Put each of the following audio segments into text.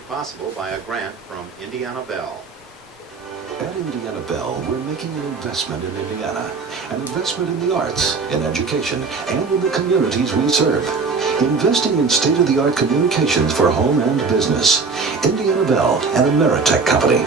made possible by a grant from Indiana Bell. At Indiana Bell, we're making an investment in Indiana, an investment in the arts, in education, and in the communities we serve. Investing in state-of-the-art communications for home and business. Indiana Bell, an Ameritech company.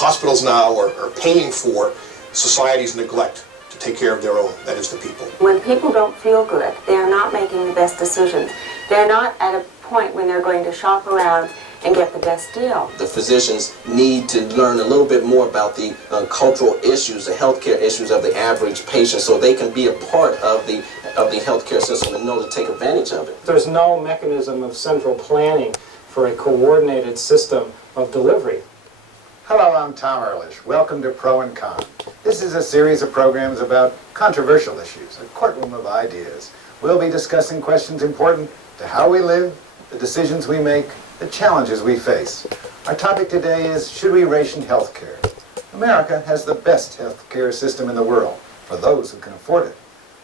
Hospitals now are paying for society's neglect to take care of their own, that is the people. When people don't feel good, they're not making the best decisions. They're not at a point when they're going to shop around and get the best deal. The physicians need to learn a little bit more about the cultural issues, the healthcare issues of the average patient, so they can be a part of the healthcare system and know to take advantage of it. There's no mechanism of central planning for a coordinated system of delivery. Hello, I'm Tom Erhlich. Welcome to Pro and Con. This is a series of programs about controversial issues, a courtroom of ideas. We'll be discussing questions important to how we live, the decisions we make, the challenges we face. Our topic today is, should we ration health care? America has the best health care system in the world, for those who can afford it.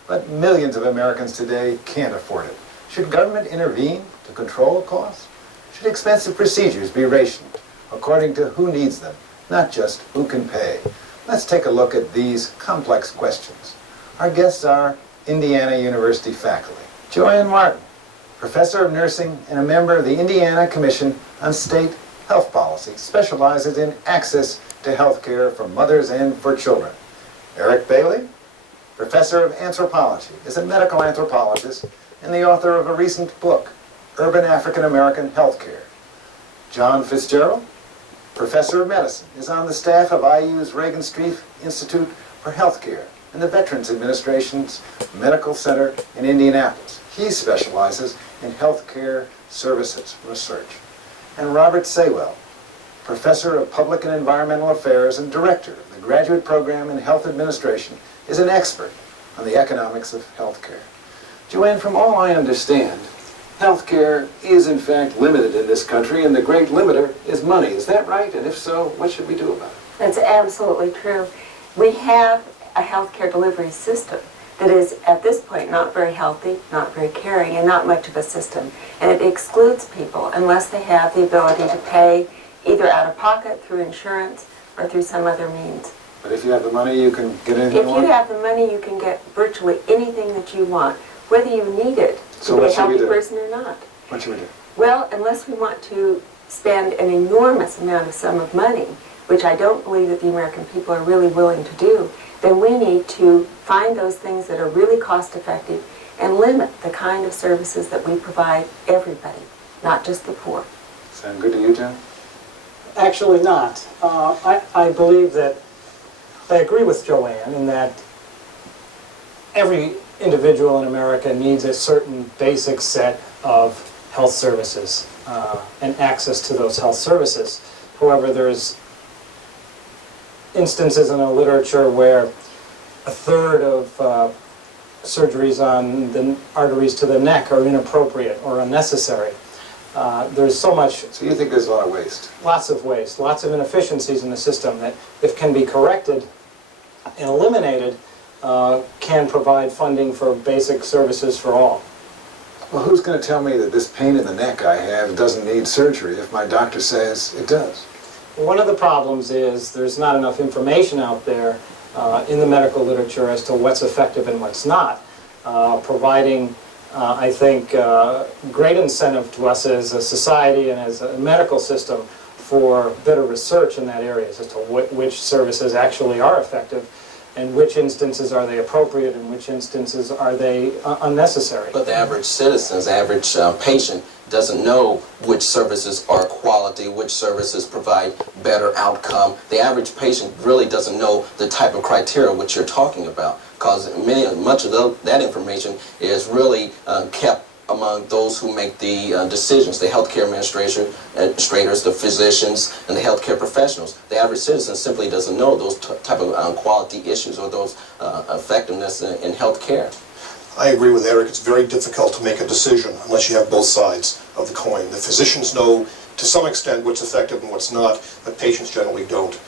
But millions of Americans today can't afford it. Should government intervene to control costs? Should expensive procedures be rationed according to who needs them, not just who can pay? Let's take a look at these complex questions. Our guests are Indiana University faculty. Joanne Martin, professor of nursing and a member of the Indiana Commission on State Health Policy, specializes in access to health care for mothers and for children. Eric Bailey, professor of anthropology, is a medical anthropologist and the author of a recent book, Urban African American Healthcare. John Fitzgerald, professor of medicine, is on the staff of IU's Reagan Street Institute for Healthcare and the Veterans Administration's Medical Center in Indianapolis. He specializes in healthcare services research. And Robert Sawell, professor of public and environmental affairs and director of the graduate program in health administration, is an expert on the economics of healthcare. Joanne, from all I understand, healthcare is in fact limited in this country, and the great limiter is money. Is that right? And if so, what should we do about it? That's absolutely true. We have a healthcare delivery system that is, at this point, not very healthy, not very caring, and not much of a system. And it excludes people unless they have the ability to pay either out of pocket through insurance or through some other means. But if you have the money, you can get anything you want? If you have the money, you can get virtually anything that you want, whether you need it So to be what a should we healthy do? person or not. What should we do? Well, unless we want to spend an enormous amount of sum of money, which I don't believe that the American people are really willing to do, then we need to find those things that are really cost effective and limit the kind of services that we provide everybody, not just the poor. Sound good to you, John? Actually not. I believe that, I agree with Joanne in that every individual in America needs a certain basic set of health services and access to those health services. However, there's instances in the literature where a third of surgeries on the arteries to the neck are inappropriate or unnecessary. There's so much... So you think there's a lot of waste? Lots of waste, lots of inefficiencies in the system that, if can be corrected and eliminated, can provide funding for basic services for all. Well, who's going to tell me that this pain in the neck I have doesn't need surgery if my doctor says it does? One of the problems is there's not enough information out there in the medical literature as to what's effective and what's not, providing, I think, great incentive to us as a society and as a medical system for better research in that area as to which services actually are effective and which instances are they appropriate and which instances are they unnecessary. But the average citizen, the average patient, doesn't know which services are quality, which services provide better outcome. The average patient really doesn't know the type of criteria which you're talking about, because much of that information is really kept among those who make the decisions, the healthcare administrators, the physicians, and the healthcare professionals. The average citizen simply doesn't know those type of quality issues or those effectiveness in healthcare. I agree with Eric. It's very difficult to make a decision unless you have both sides of the coin. The physicians know to some extent what's effective and what's not, but patients generally don't.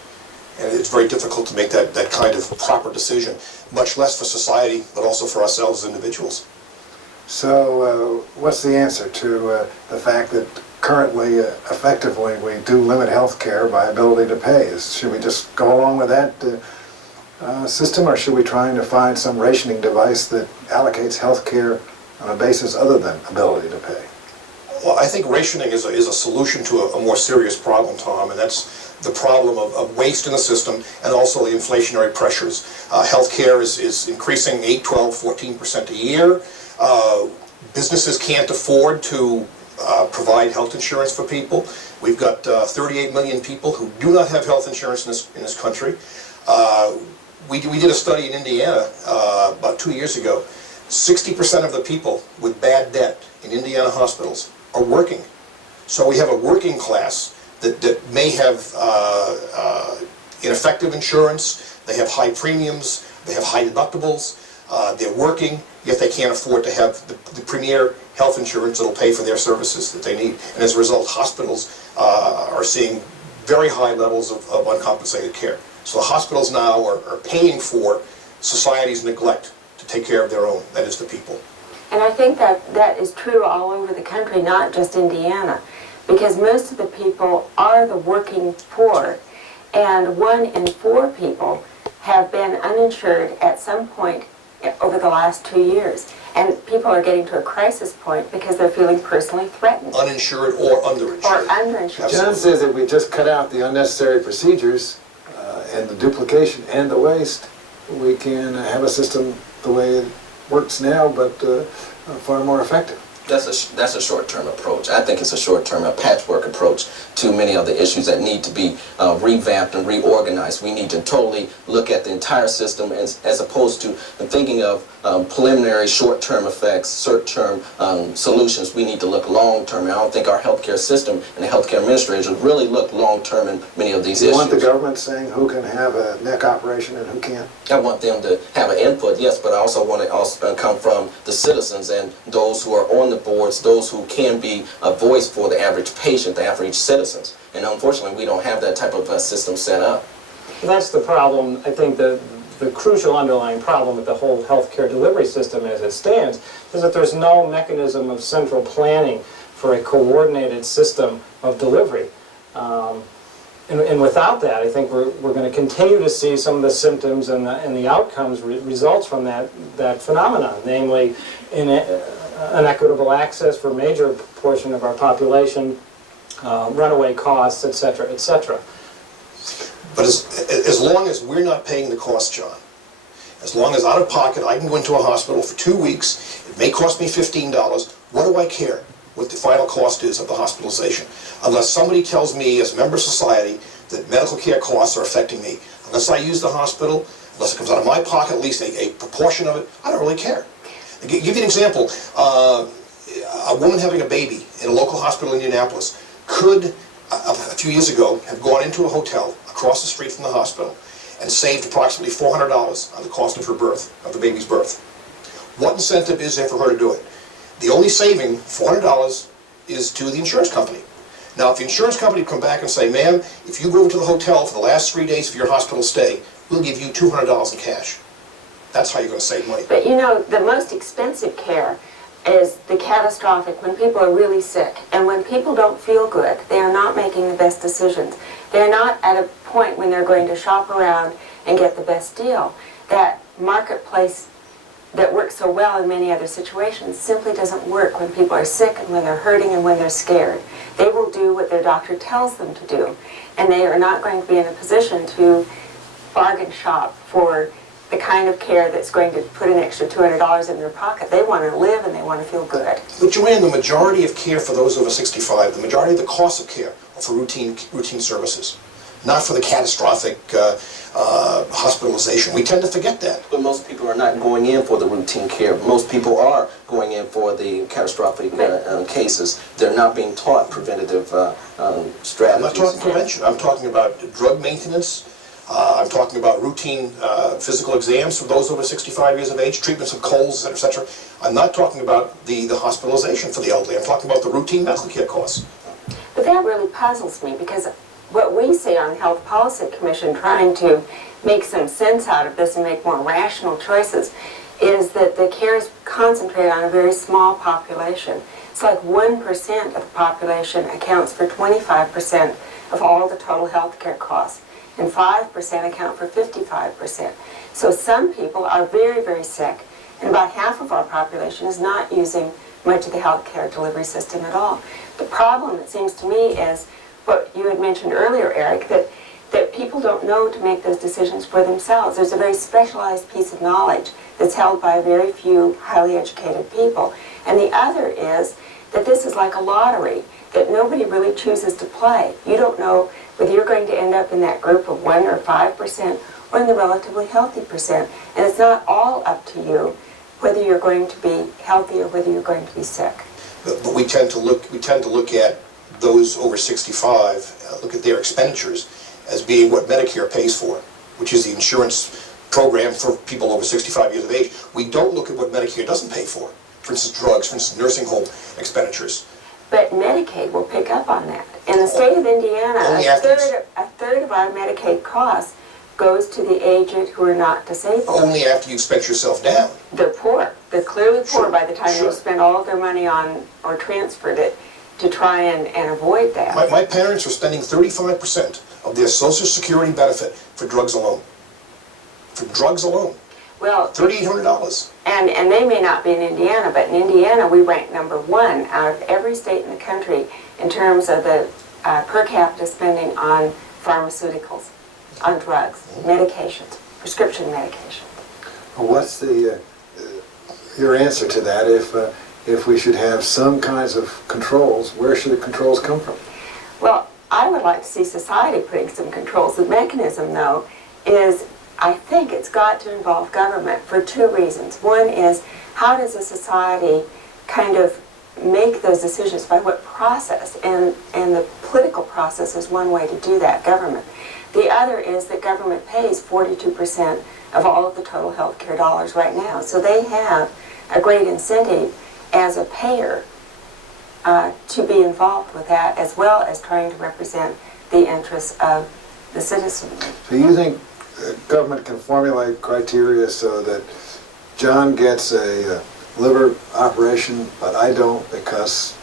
And it's very difficult to make that kind of proper decision, much less for society, but also for ourselves as individuals. So what's the answer to the fact that currently, effectively, we do limit health care by ability to pay? Should we just go along with that system, or should we try to find some rationing device that allocates health care on a basis other than ability to pay? Well, I think rationing is a solution to a more serious problem, Tom, and that's the problem of waste in the system and also the inflationary pressures. Healthcare is increasing 8, 12, 14% a year. Businesses can't afford to provide health insurance for people. We've got 38 million people who do not have health insurance in this country. We did a study in Indiana about 2 years ago. 60% of the people with bad debt in Indiana hospitals are working. So we have a working class that may have ineffective insurance, they have high premiums, they have high deductibles, they're working, yet they can't afford to have the premier health insurance that will pay for their services that they need. And as a result, hospitals are seeing very high levels of uncompensated care. So the hospitals now are paying for society's neglect to take care of their own, that is the people. And I think that is true all over the country, not just Indiana, because most of the people are the working poor, and 1 in 4 people have been uninsured at some point over the last 2 years. And people are getting to a crisis point because they're feeling personally threatened. Uninsured or underinsured. Or underinsured. John says if we just cut out the unnecessary procedures and the duplication and the waste, we can have a system the way it works now, but far more effective. That's a short-term approach. I think it's a short-term, a patchwork approach to many of the issues that need to be revamped and reorganized. We need to totally look at the entire system as opposed to thinking of preliminary short-term effects, short-term solutions. We need to look long-term. And I don't think our healthcare system and the healthcare administrators really look long-term in many of these issues. You want the government saying who can have a neck operation and who can't? I want them to have an input, yes, but I also want it come from the citizens and those who are on the boards, those who can be a voice for the average patient, the average citizens. And unfortunately, we don't have that type of system set up. That's the problem. I think the crucial underlying problem with the whole healthcare delivery system as it stands is that there's no mechanism of central planning for a coordinated system of delivery. And without that, I think we're going to continue to see some of the symptoms and the outcomes results from that phenomenon, namely inequitable access for a major portion of our population, runaway costs, etc., etc. But as long as we're not paying the cost, John, as long as out of pocket I can go into a hospital for 2 weeks, it may cost me $15, what do I care what the final cost is of the hospitalization? Unless somebody tells me as a member of society that medical care costs are affecting me, unless I use the hospital, unless it comes out of my pocket, at least a proportion of it, I don't really care. I'll give you an example. A woman having a baby in a local hospital in Indianapolis could, a few years ago, have gone into a hotel across the street from the hospital and saved approximately $400 on the cost of her birth, of the baby's birth. What incentive is there for her to do it? The only saving, $400, is to the insurance company. Now, if the insurance company would come back and say, ma'am, if you go to the hotel for the last 3 days of your hospital stay, we'll give you $200 in cash. That's how you're going to save money. But you know, the most expensive care is the catastrophic, when people are really sick. And when people don't feel good, they are not making the best decisions. They're not at a point when they're going to shop around and get the best deal. That marketplace that works so well in many other situations simply doesn't work when people are sick and when they're hurting and when they're scared. They will do what their doctor tells them to do, and they are not going to be in a position to bargain shop for the kind of care that's going to put an extra $200 in their pocket. They want to live and they want to feel good. But Joanne, the majority of care for those over 65, the majority of the cost of care are for routine services, not for the catastrophic hospitalization. We tend to forget that. But most people are not going in for the routine care. Most people are going in for the catastrophic cases. They're not being taught preventative strategies. I'm not talking prevention. I'm talking about drug maintenance, I'm talking about routine physical exams for those over 65 years of age, treatments of colds, et cetera, et cetera. I'm not talking about the hospitalization for the elderly. I'm talking about the routine medical care costs. But that really puzzles me, because what we see on the Health Policy Commission trying to make some sense out of this and make more rational choices is that the care is concentrated on a very small population. It's like 1% of the population accounts for 25% of all the total health care costs, and 5% account for 55%. So some people are very, very sick, and about half of our population is not using much of the health care delivery system at all. The problem, it seems to me, is what you had mentioned earlier, Eric, that people don't know to make those decisions for themselves. There's a very specialized piece of knowledge that's held by very few highly educated people. And the other is that this is like a lottery that nobody really chooses to play. You don't know whether you're going to end up in that group of 1 or 5% or in the relatively healthy percent. And it's not all up to you whether you're going to be healthy or whether you're going to be sick. But we tend to look at those over 65, look at their expenditures as being what Medicare pays for, which is the insurance program for people over 65 years of age. We don't look at what Medicare doesn't pay for instance, drugs, for instance, nursing home expenditures. But Medicaid will pick up on that. In the state of Indiana, a third of our Medicaid costs goes to the aged who are not disabled. Only after you've spent yourself down. They're poor. They're clearly poor Sure, by the time sure. they've spent all of their money on or transferred it to try and avoid that. My parents are spending 35% of their Social Security benefit for drugs alone. For drugs alone. Well, $3,800. and they may not be in Indiana, but in Indiana we rank #1 out of every state in the country in terms of the per capita spending on pharmaceuticals, on drugs, medications, prescription medication. What's your answer to that? If we should have some kinds of controls, where should the controls come from? Well, I would like to see society putting some controls. The mechanism, though, is I think it's got to involve government for two reasons. One is, how does a society kind of make those decisions, by what process? And the political process is one way to do that, government. The other is that government pays 42% of all of the total health care dollars right now. So they have a great incentive as a payer to be involved with that, as well as trying to represent the interests of the citizens. So you think government can formulate criteria so that John gets a liver operation, but I don't, because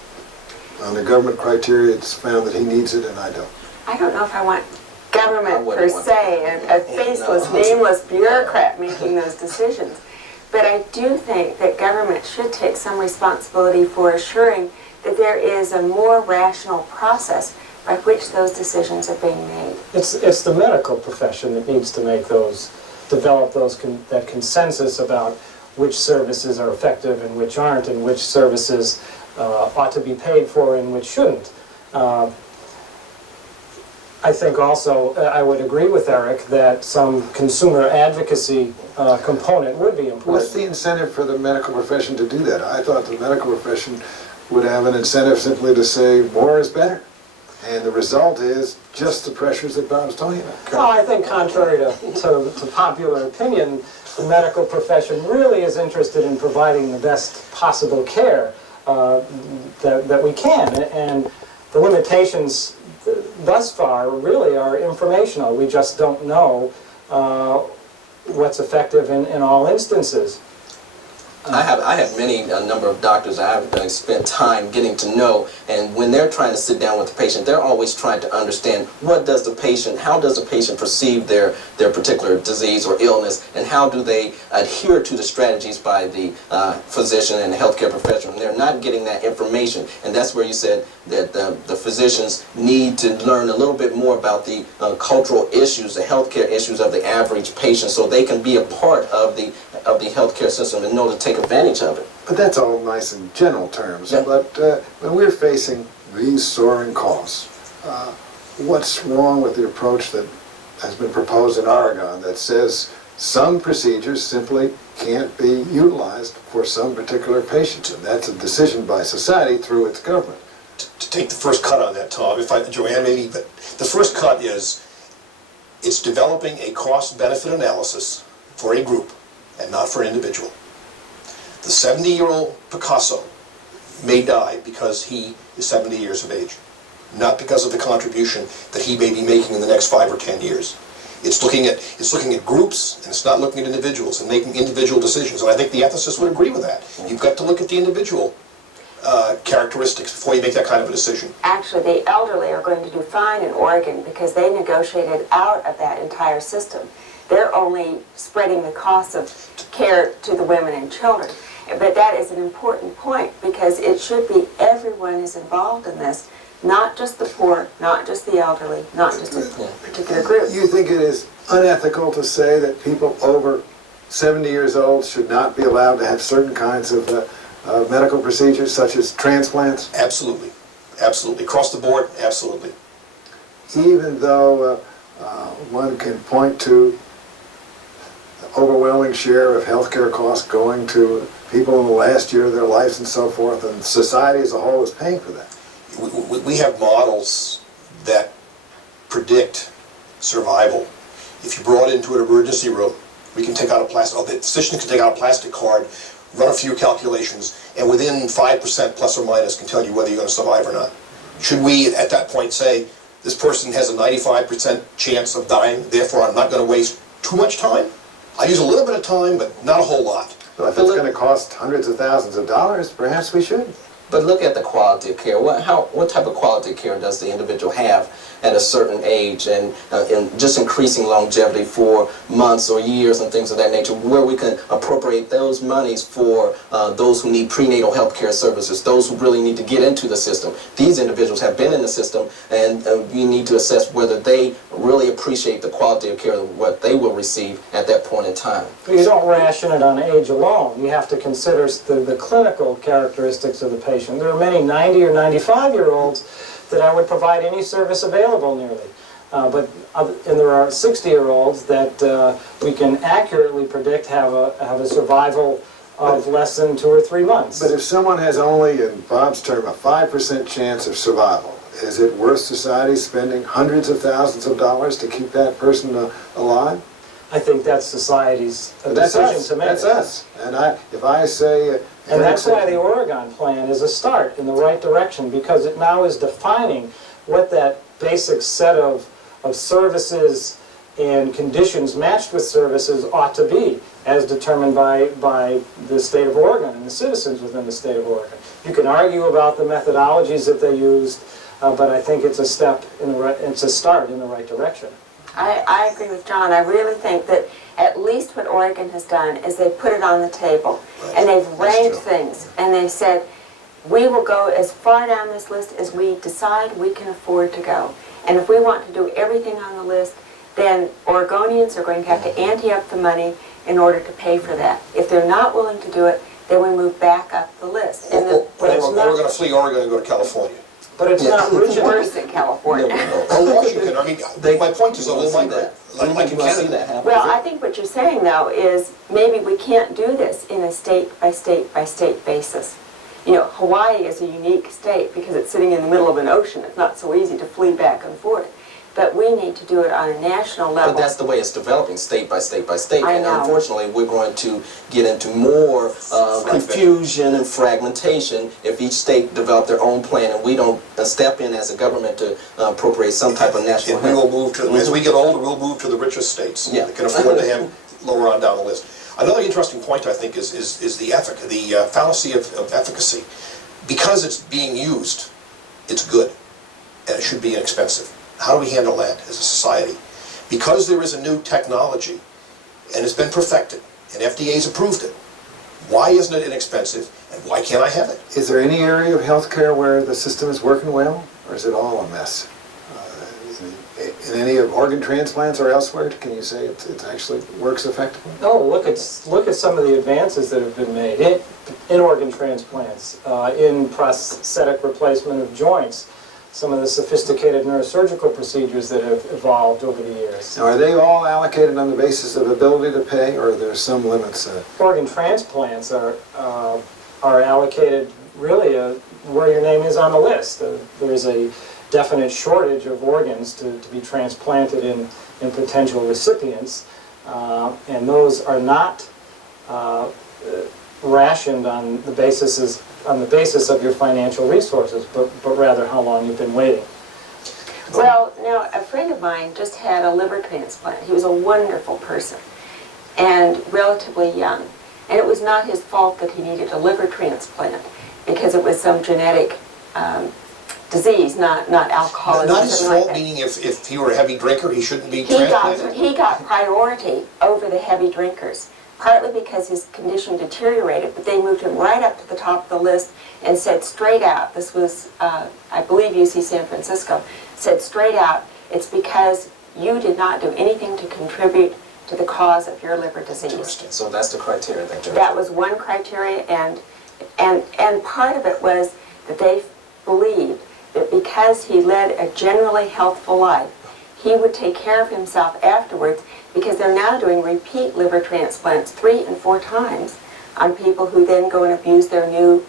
on the government criteria it's found that he needs it and I don't? I don't know if I want government per wouldn't want se, a faceless, nameless bureaucrat making those decisions. But I do think that government should take some responsibility for assuring that there is a more rational process by which those decisions are being made. It's the medical profession that needs to make those, develop those that consensus about which services are effective and which aren't, and which services ought to be paid for and which shouldn't. I think also, I would agree with Eric that some consumer advocacy component would be important. What's the incentive for the medical profession to do that? I thought the medical profession would have an incentive simply to say more is better. And the result is just the pressures that Bob's talking about. Well, I think contrary to popular opinion, the medical profession really is interested in providing the best possible care that we can. And the limitations thus far really are informational. We just don't know what's effective in all instances. I have a number of doctors I have spent time getting to know, and when they're trying to sit down with the patient, they're always trying to understand how does the patient perceive their particular disease or illness, and how do they adhere to the strategies by the physician and the healthcare professional. And they're not getting that information, and that's where you said that the physicians need to learn a little bit more about the cultural issues, the healthcare issues of the average patient, so they can be a part of the healthcare system and know to take advantage of it. But that's all nice in general terms. Yeah. But when we're facing these soaring costs, what's wrong with the approach that has been proposed in Oregon that says some procedures simply can't be utilized for some particular patients? And that's a decision by society through its government. To take the first cut on that, Tom, Joanne, maybe, but the first cut is It's developing a cost-benefit analysis for a group and not for an individual. The 70-year-old Picasso may die because he is 70 years of age, not because of the contribution that he may be making in the next 5 or 10 years. It's looking at groups, and it's not looking at individuals and making individual decisions. And I think the ethicists would agree with that. You've got to look at the individual characteristics before you make that kind of a decision. Actually, the elderly are going to do fine in Oregon because they negotiated out of that entire system. They're only spreading the cost of care to the women and children. But that is an important point because it should be everyone is involved in this, not just the poor, not just the elderly, not just a particular group. You think it is unethical to say that people over 70 years old should not be allowed to have certain kinds of medical procedures, such as transplants? Absolutely. Absolutely. Across the board, absolutely. Even though one can point to the overwhelming share of healthcare costs going to people in the last year of their lives and so forth, and society as a whole is paying for that. We have models that predict survival. If you brought into an emergency room, we can take out a the physician can take out a plastic card, run a few calculations, and within 5% plus or minus can tell you whether you're going to survive or not. Should we, at that point, say, this person has a 95% chance of dying, therefore I'm not going to waste too much time? I use a little bit of time, but not a whole lot. Well, if it's going to cost hundreds of thousands of dollars, perhaps we should. But look at the quality of care. What type of quality of care does the individual have at a certain age, and just increasing longevity for months or years and things of that nature, where we can appropriate those monies for those who need prenatal health care services, those who really need to get into the system. These individuals have been in the system, and you need to assess whether they really appreciate the quality of care of what they will receive at that point in time. But you don't ration it on age alone. You have to consider the clinical characteristics of the patient. There are many 90 or 95-year-olds that I would provide any service available nearly. And there are 60-year-olds that we can accurately predict have a survival of less than 2 or 3 months. But if someone has only, in Bob's term, a 5% chance of survival, is it worth society spending hundreds of thousands of dollars to keep that person alive? I think that's society's decision to make. That's us. And if I say... And that's why the Oregon plan is a start in the right direction, because it now is defining what that basic set of services and conditions matched with services ought to be, as determined by the state of Oregon and the citizens within the state of Oregon. You can argue about the methodologies that they used, but I think it's a start in the right direction. I agree with John. I really think that at least what Oregon has done is they've put it on the table, and they've ranked things, and they've said, we will go as far down this list as we decide we can afford to go. And if we want to do everything on the list, then Oregonians are going to have to ante up the money in order to pay for that. If they're not willing to do it, then we move back up the list. And Or we're going to flee Oregon and go to California. But it's not rigid. worse in California. Or Washington. I mean, my point is a little like that. Like in Canada. Well, I think what you're saying, though, is maybe we can't do this in a state-by-state-by-state basis. You know, Hawaii is a unique state because it's sitting in the middle of an ocean. It's not so easy to flee back and forth. But we need to do it on a national level. But that's the way it's developing, state by state by state. I And know. unfortunately, we're going to get into more confusion and fragmentation if each state develop their own plan and we don't step in as a government to appropriate some type of national And we will move to, as we get older, we'll move to the richest states that can afford to have lower on down the list. Another interesting point, I think, is the fallacy of efficacy. Because it's being used, it's good, and it should be inexpensive. How do we handle that as a society? Because there is a new technology, and it's been perfected, and FDA's approved it, why isn't it inexpensive, and why can't I have it? Is there any area of healthcare where the system is working well, or is it all a mess? In any of organ transplants or elsewhere, can you say it actually works effectively? No, look at some of the advances that have been made in organ transplants, in prosthetic replacement of joints, some of the sophisticated neurosurgical procedures that have evolved over the years. Now, are they all allocated on the basis of ability to pay, or are there some limits? Organ transplants are allocated really where your name is on the list. There's a definite shortage of organs to be transplanted in and potential recipients, and those are not rationed on the basis of your financial resources, but rather how long you've been waiting. Well, now, a friend of mine just had a liver transplant. He was a wonderful person and relatively young. And it was not his fault that he needed a liver transplant because it was some genetic disease, not alcoholism. Not his something fault, like that. meaning if he were a heavy drinker, he shouldn't be transplanted? He got priority over the heavy drinkers, partly because his condition deteriorated, but they moved him right up to the top of the list and said straight out, this was, I believe, UC San Francisco, said straight out, it's because you did not do anything to contribute to the cause of your liver disease. So that's the criteria that you're... That was one criteria, and part of it was that they believed that because he led a generally healthful life, he would take care of himself afterwards, because they're now doing repeat liver transplants 3 and 4 times on people who then go and abuse their new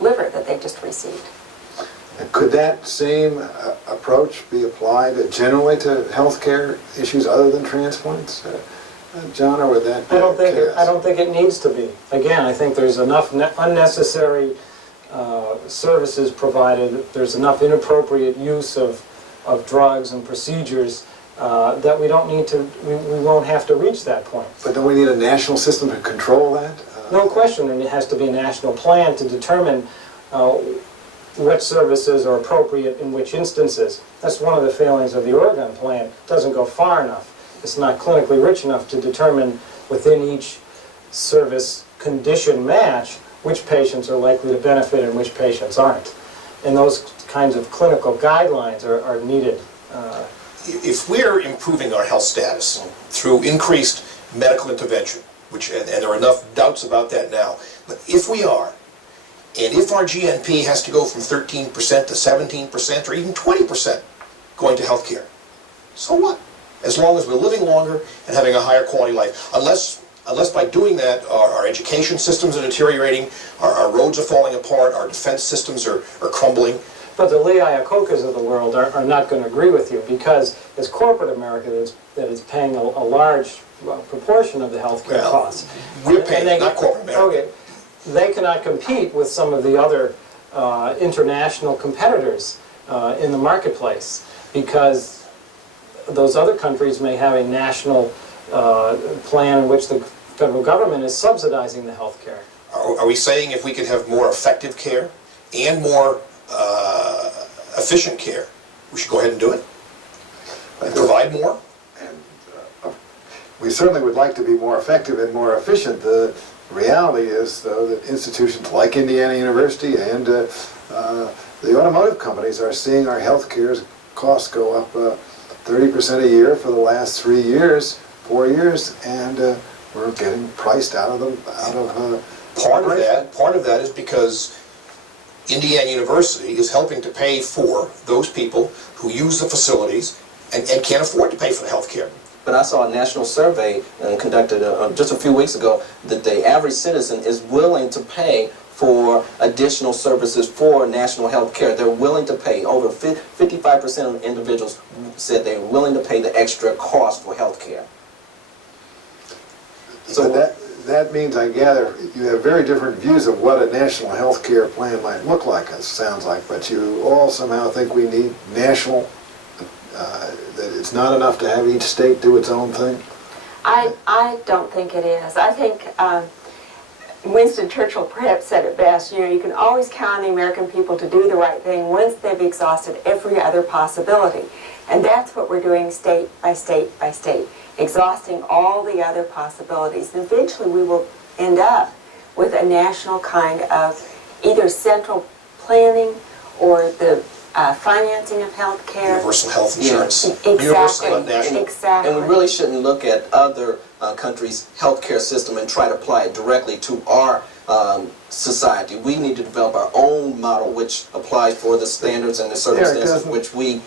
liver that they just received. Could that same approach be applied generally to healthcare issues other than transplants, John, or would that be I don't think it needs to be. Again, I think there's enough unnecessary services provided. There's enough inappropriate use of drugs and procedures that we don't need to. We won't have to reach that point. But don't we need a national system to control that? No question, and it has to be a national plan to determine what services are appropriate in which instances. That's one of the failings of the Oregon plan. It doesn't go far enough. It's not clinically rich enough to determine within each service condition match which patients are likely to benefit and which patients aren't. And those kinds of clinical guidelines are needed. If we're improving our health status through increased medical intervention, and there are enough doubts about that now, but if we are, and if our GNP has to go from 13% to 17% or even 20% going to health care, so what? As long as we're living longer and having a higher quality life. Unless by doing that our education systems are deteriorating, our roads are falling apart, our defense systems are crumbling. But the Lee Iacocca's of the world are not going to agree with you, because it's corporate America that is paying a large proportion of the healthcare costs. We're paying, not corporate America. Okay, they cannot compete with some of the other international competitors in the marketplace, because those other countries may have a national plan in which the federal government is subsidizing the health care. Are we saying if we could have more effective care and more efficient care, we should go ahead and do it? And provide more? And we certainly would like to be more effective and more efficient. The reality is, though, that institutions like Indiana University and the automotive companies are seeing our health care costs go up 30% a year for the last 4 years, and we're getting priced out of them. Part of that is because Indiana University is helping to pay for those people who use the facilities and can't afford to pay for the health care. But I saw a national survey conducted just a few weeks ago that the average citizen is willing to pay for additional services for national health care. They're willing to pay. Over 55% of individuals said they're willing to pay the extra cost for health care. So that means, I gather, you have very different views of what a national health care plan might look like, it sounds like, but you all somehow think we need national, that it's not enough to have each state do its own thing? I don't think it is. I think Winston Churchill perhaps said it best, you can always count on the American people to do the right thing once they've exhausted every other possibility. And that's what we're doing state by state by state, exhausting all the other possibilities. And eventually we will end up with a national kind of either central planning or the financing of health care. Universal health insurance. Exactly. Universal, not national. Exactly. And we really shouldn't look at other countries' healthcare system and try to apply it directly to our society. We need to develop our own model which applies for the standards and the circumstances which we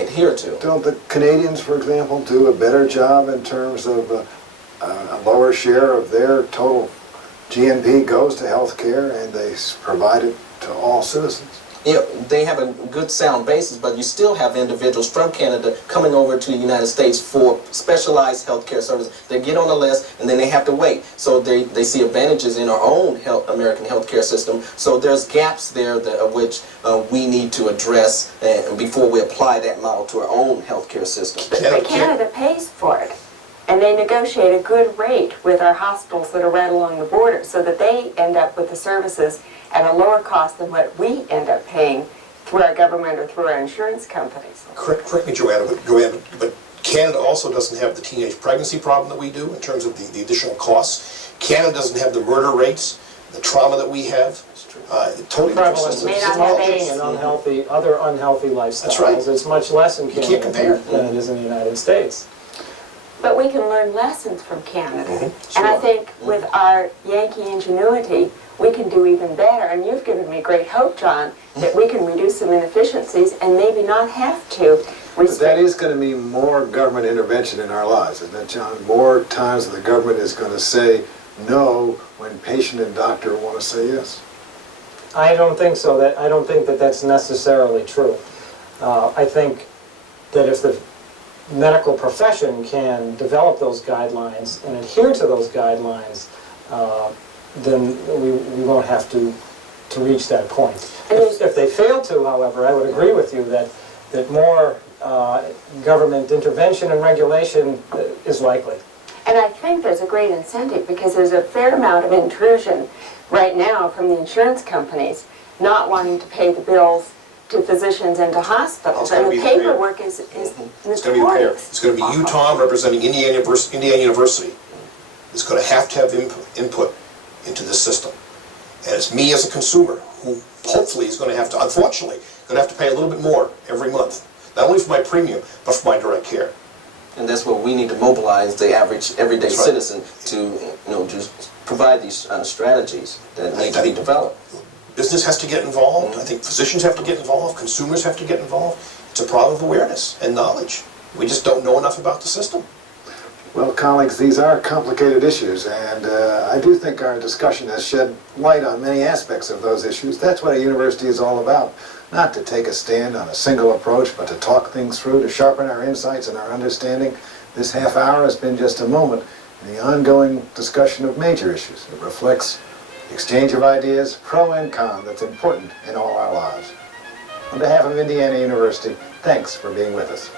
adhere to. Don't the Canadians, for example, do a better job in terms of a lower share of their total GNP goes to health care and they provide it to all citizens? they have a good sound basis, but you still have individuals from Canada coming over to the United States for specialized healthcare services. They get on the list and then they have to wait. So they see advantages in our own American healthcare system. So there's gaps there of which we need to address before we apply that model to our own healthcare system. But Canada pays for it. And they negotiate a good rate with our hospitals that are right along the border so that they end up with the services at a lower cost than what we end up paying through our government or through our insurance companies. Correct me, Joanne, but Canada also doesn't have the teenage pregnancy problem that we do in terms of the additional costs. Canada doesn't have the murder rates, the trauma that we have. Totally Prevalence different of system. smoking and other unhealthy lifestyles. That's right. It's much less in Canada can't compare. than it is in the United States. But we can learn lessons from Canada. Mhm, And I sure. think with our Yankee ingenuity, we can do even better. And you've given me great hope, John, that we can reduce some inefficiencies and maybe not have to But that restrict. is going to mean more government intervention in our lives, isn't it, John? More times the government is going to say no when patient and doctor want to say yes. I don't think so. I don't think that that's necessarily true. I think that if the medical profession can develop those guidelines and adhere to those guidelines, then we won't have to reach that point. If they fail to, however, I would agree with you that more government intervention and regulation is likely. And I think there's a great incentive because there's a fair amount of intrusion right now from the insurance companies not wanting to pay the bills to physicians and to hospitals. It's gonna And the be the pair. paperwork is It's going to be a pair. notorious. It's going to be Utah representing Indiana University. It's going to have input into this system. And it's me as a consumer who hopefully is going to have to, unfortunately, going to have to pay a little bit more every month. Not only for my premium, but for my direct care. And that's where we need to mobilize the average everyday That's right. citizen to just provide these strategies that need to be developed. Business has to get involved. I think physicians have to get involved. Consumers have to get involved. It's a problem of awareness and knowledge. We just don't know enough about the system. Well, colleagues, these are complicated issues, and I do think our discussion has shed light on many aspects of those issues. That's what a university is all about. Not to take a stand on a single approach, but to talk things through, to sharpen our insights and our understanding. This half hour has been just a moment in the ongoing discussion of major issues. It reflects the exchange of ideas, pro and con, that's important in all our lives. On behalf of Indiana University, thanks for being with us.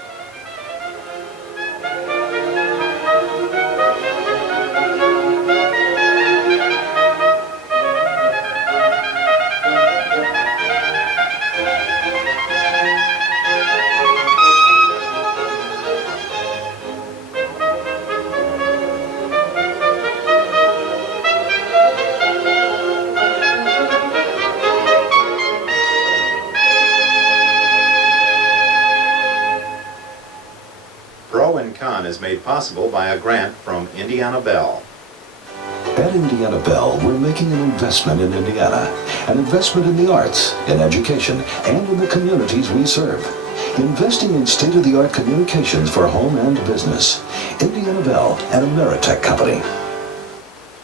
Pro and Con is made possible by a grant from Indiana Bell. At Indiana Bell, we're making an investment in Indiana, an investment in the arts, in education, and in the communities we serve. Investing in state-of-the-art communications for home and business. Indiana Bell, an Ameritech company.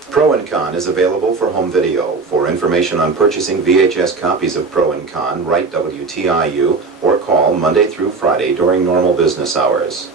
Pro and Con is available for home video. For information on purchasing VHS copies of Pro and Con, write WTIU or call Monday through Friday during normal business hours.